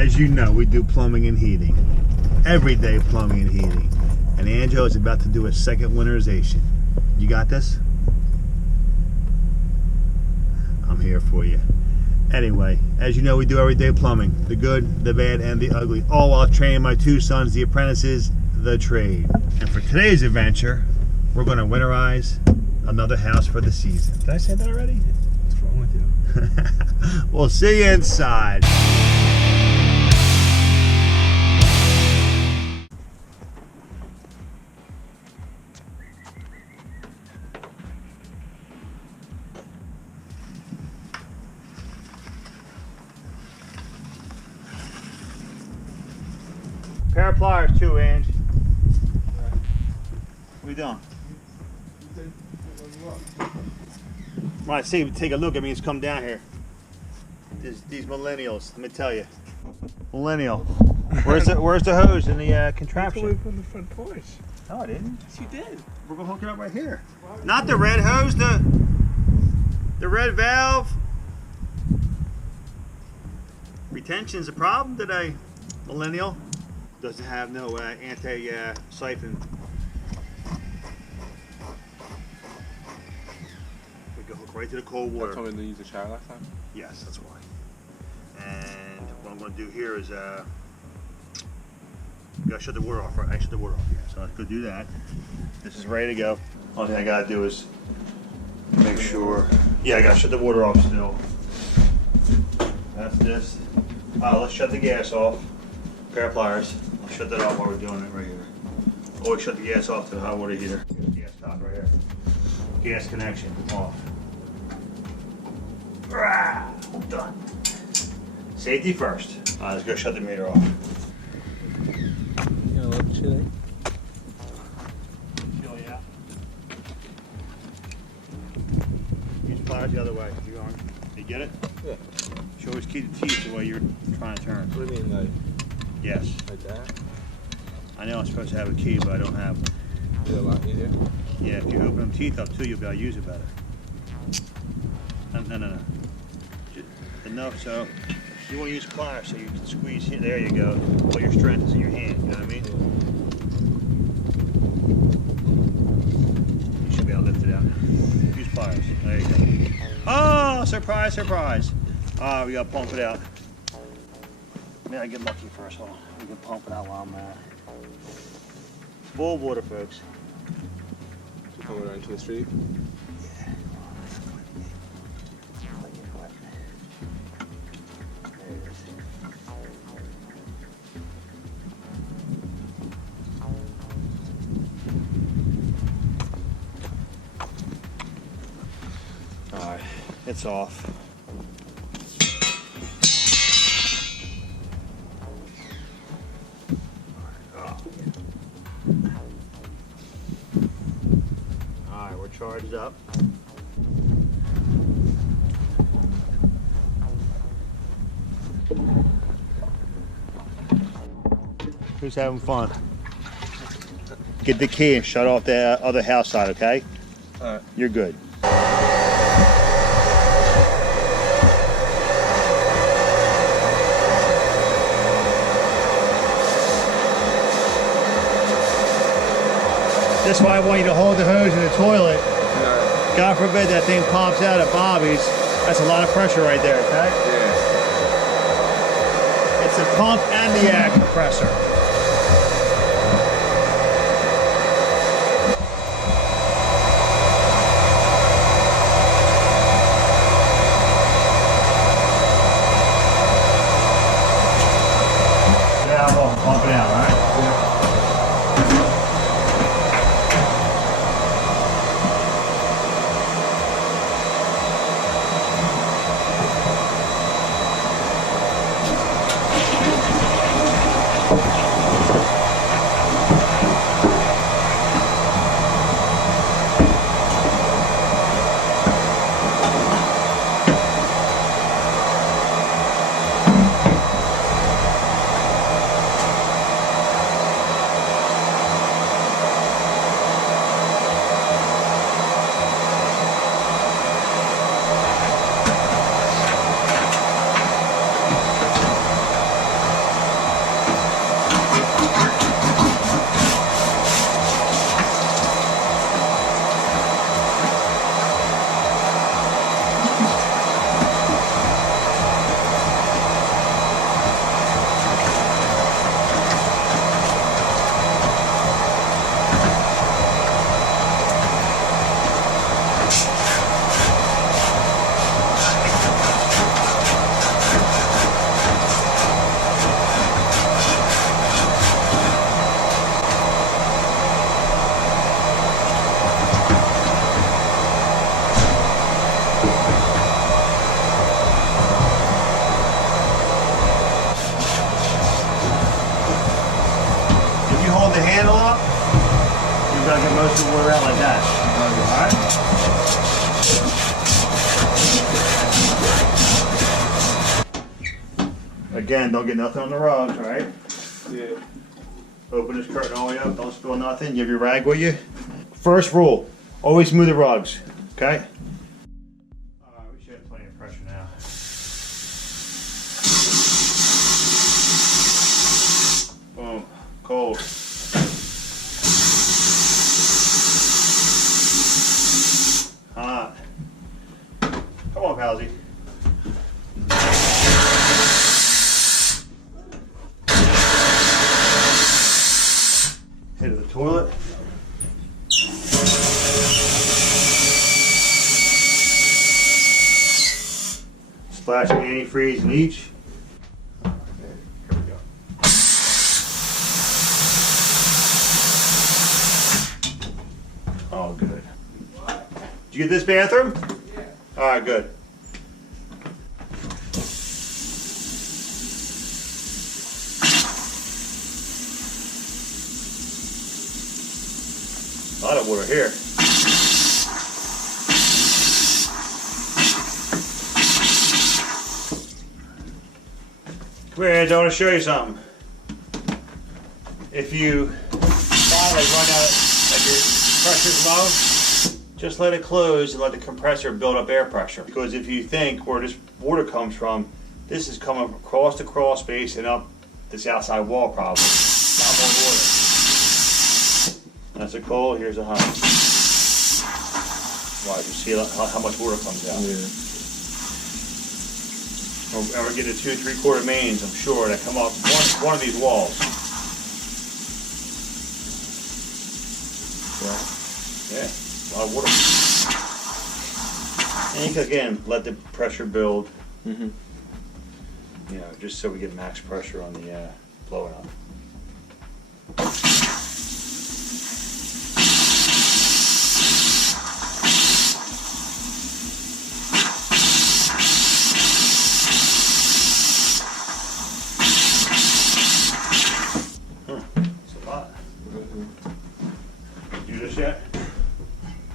as you know, we do plumbing and heating. Everyday plumbing and heating. And Angelo is about to do a second winterization. You got this? I'm here for you. Anyway, as you know, we do everyday plumbing. The good, the bad, and the ugly. All while training my two sons, the apprentices, the trade. And for today's adventure, we're going to winterize another house for the season. Did I say that already? What's wrong with you? We'll see you inside. Pair of pliers too, Ange. What are you doing? When I say take a look, it means come down here. These millennials, let me tell you. Millennial. Where's the hose in the contraption? Away from the front porch. No, I didn't. Yes, you did. We're gonna hook it up right here. Not the red hose, the red valve. Retention's a problem today, millennial. Doesn't have no anti-siphon. We go hook right to the cold water. That's why we didn't use the shower last time? Yes, that's why. And what I'm going to do here is, gotta shut the water off, right? I shut the water off here. So let's go do that. This is ready to go. Only thing I gotta do is make sure. Yeah, I gotta shut the water off still. That's this. Let's shut the gas off. Pair of pliers. I'll shut that off while we're doing it right here. Always shut the gas off to the hot water heater. Gas top right here. Gas connection off. Done. Safety first. Let's go shut the meter off. You know, a little chilly. Chilly, yeah. Use pliers the other way. You going? You get it? Yeah. You should always keep the teeth the way you're trying to turn. What do you mean, like? Yes. Like that? I know I'm supposed to have a key, but I don't have one. Is it a lot easier? Yeah, if you open them teeth up too, you'll be able to use it better. No. Just enough so you want to use pliers so you can squeeze here. There you go. All your strength is in your hand. You know what I mean? You should be able to lift it out. Use pliers. There you go. Oh, surprise, surprise. We got to pump it out. May I get lucky first. Hold on. We can pump it out while I'm full water, folks. So coming around to the street? Alright, it's off. Alright, we're charged up. Who's having fun? Get the key and shut off the other house side, okay? Alright. You're good. That's why I want you to hold the hose in the toilet. Alright. God forbid that thing pops out at Bobby's. That's a lot of pressure right there, okay? Yeah. It's the pump and the compressor. Yeah, I'm gonna pump it out, all right? handle up, you're gonna get most of the water out like that. All right? Again, don't get nothing on the rugs, right? Yeah. Open this curtain all the way up, don't spill nothing. You have your rag with you. First rule, always smooth the rugs, okay? Alright, we should have plenty of pressure now. Boom, cold. Hot. Come on, Palsy. Head of the toilet. Splash antifreeze in each. Here we go. Oh, good. Did you get this bathroom? Yeah. All right, good. A lot of water here. Come here, Angelo, I want to show you something. If you find like run out, like your pressure's low, just let it close and let the compressor build up air pressure. Because if you think where this water comes from, this is coming across the crawl space and up this outside wall probably. Not more water. That's a cold, here's a hot. Watch, you see how much water comes out. Yeah. Or get a 2 3/4 mains, I'm sure, that come off one of these walls. Yeah, a lot of water. And you can, again, let the pressure build. You know, just so we get max pressure on the blowout. Yet?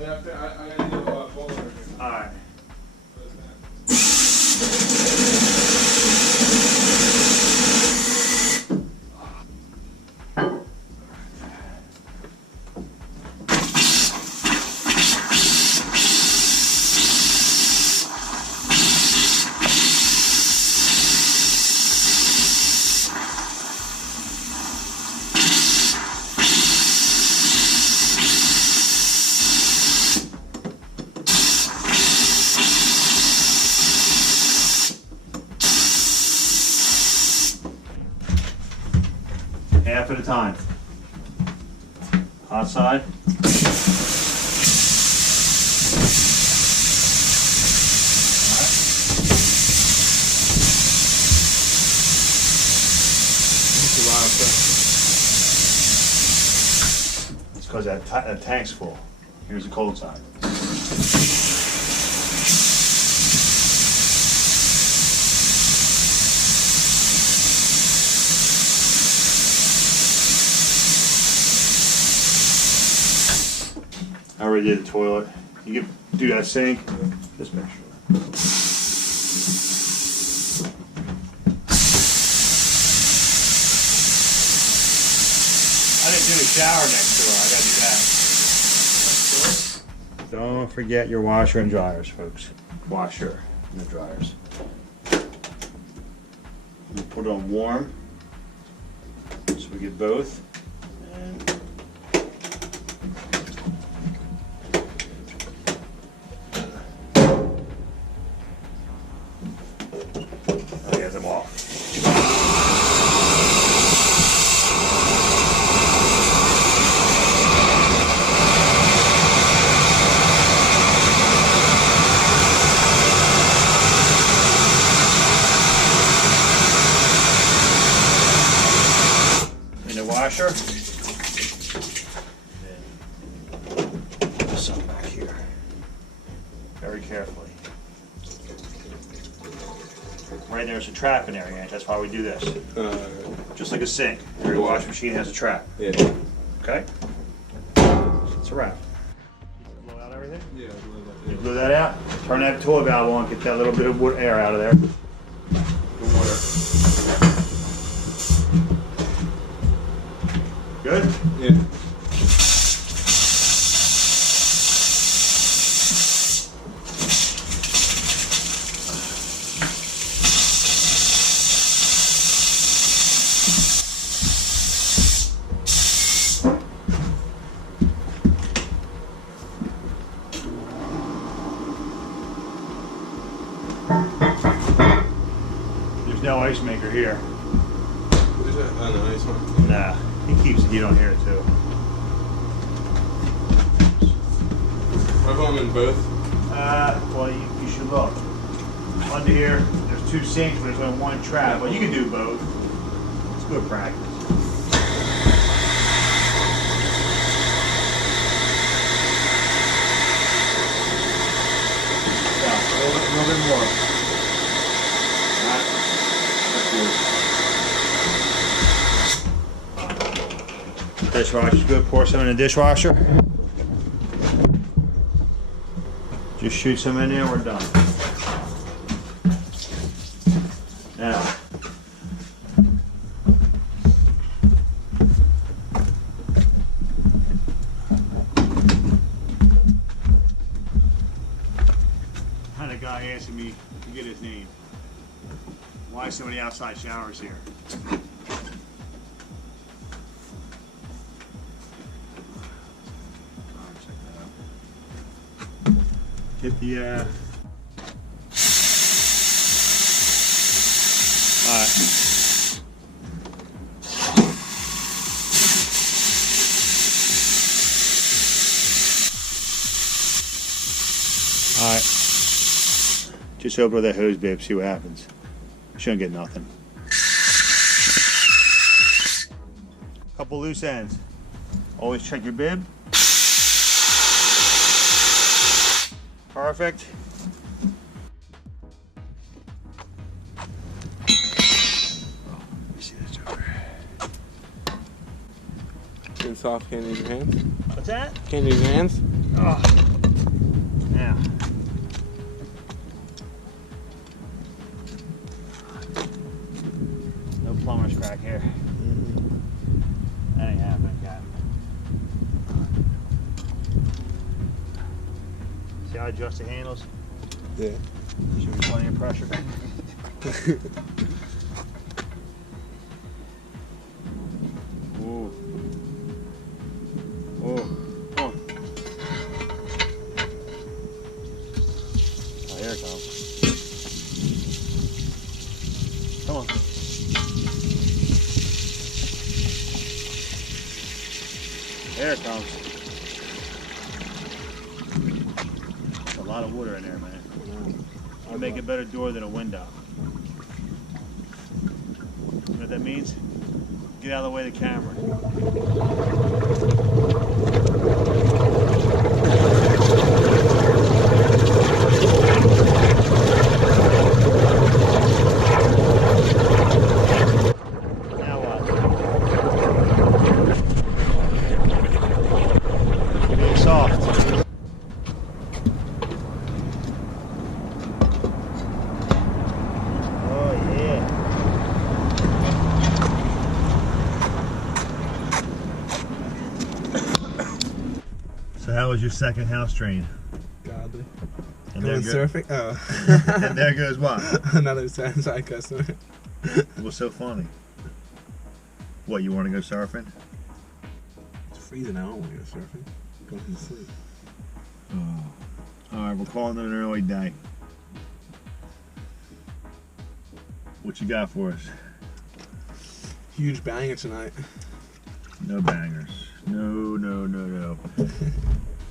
I gotta do a bowl right here. Alright. Half at a time. Hot side. It's because that tank's full. Here's the cold side. I already did the toilet. You can do that sink. Just make sure. I didn't do the shower next door. I gotta do that. Don't forget your washer and dryers, folks. Washer and the dryers. You put it on warm, so we get both. And them off. In the washer. Put some back here. Very carefully. Right there's a trap in there, that's why we do this. Just like a sink. Every washing machine has a trap. Yeah. Okay. It's a wrap. Blow out everything? Yeah, You blew that out? Turn that tool valve on, get that little bit of wood air out of there. The water. Good? yeah. There's no ice maker here. Is that? Oh, no, nice one. Nah, he keeps it, you don't hear it too. I've them in both. Well, you should look. Under here, there's two sinks, but there's only one trap. Well, you can do both. It's good practice. Yeah, a little bit more. That's good. Dishwasher's good. Pour some in the dishwasher. Just shoot some in there, we're done. Now, I had a guy asking me to get his name. Why so many outside showers here? Get the alright. Alright. Just open with that hose, babe, see what happens. Shouldn't get nothing. Couple loose ends. Always check your bib. Perfect. Oh, let me see this joker. Getting soft, can't use your hands. What's that? Can't use your hands. Oh. Now. No plumber's crack here. That ain't happening, Cap. See how I adjust the handles? Yeah. Should be plenty of pressure. Ooh. Oh. Come on. Oh, here it comes. Come on. There it comes. A lot of water in there, man. I'll make a better door than a window. You know what that means? Get out of the way of the camera. Now what? Being soft. So how was your second house train? Godly. And Going there surfing? Oh. and there goes what? Another side customer. What's so funny? What, you want to go surfing? It's freezing. I don't want to go surfing. Going to sleep. Oh. Alright, we're calling it an early day. What you got for us? Huge banger tonight. No bangers. No.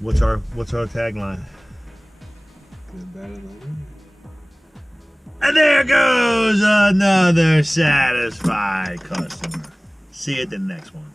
What's our tagline? Good, bad, and ugly. And there goes another satisfied customer. See you at the next one.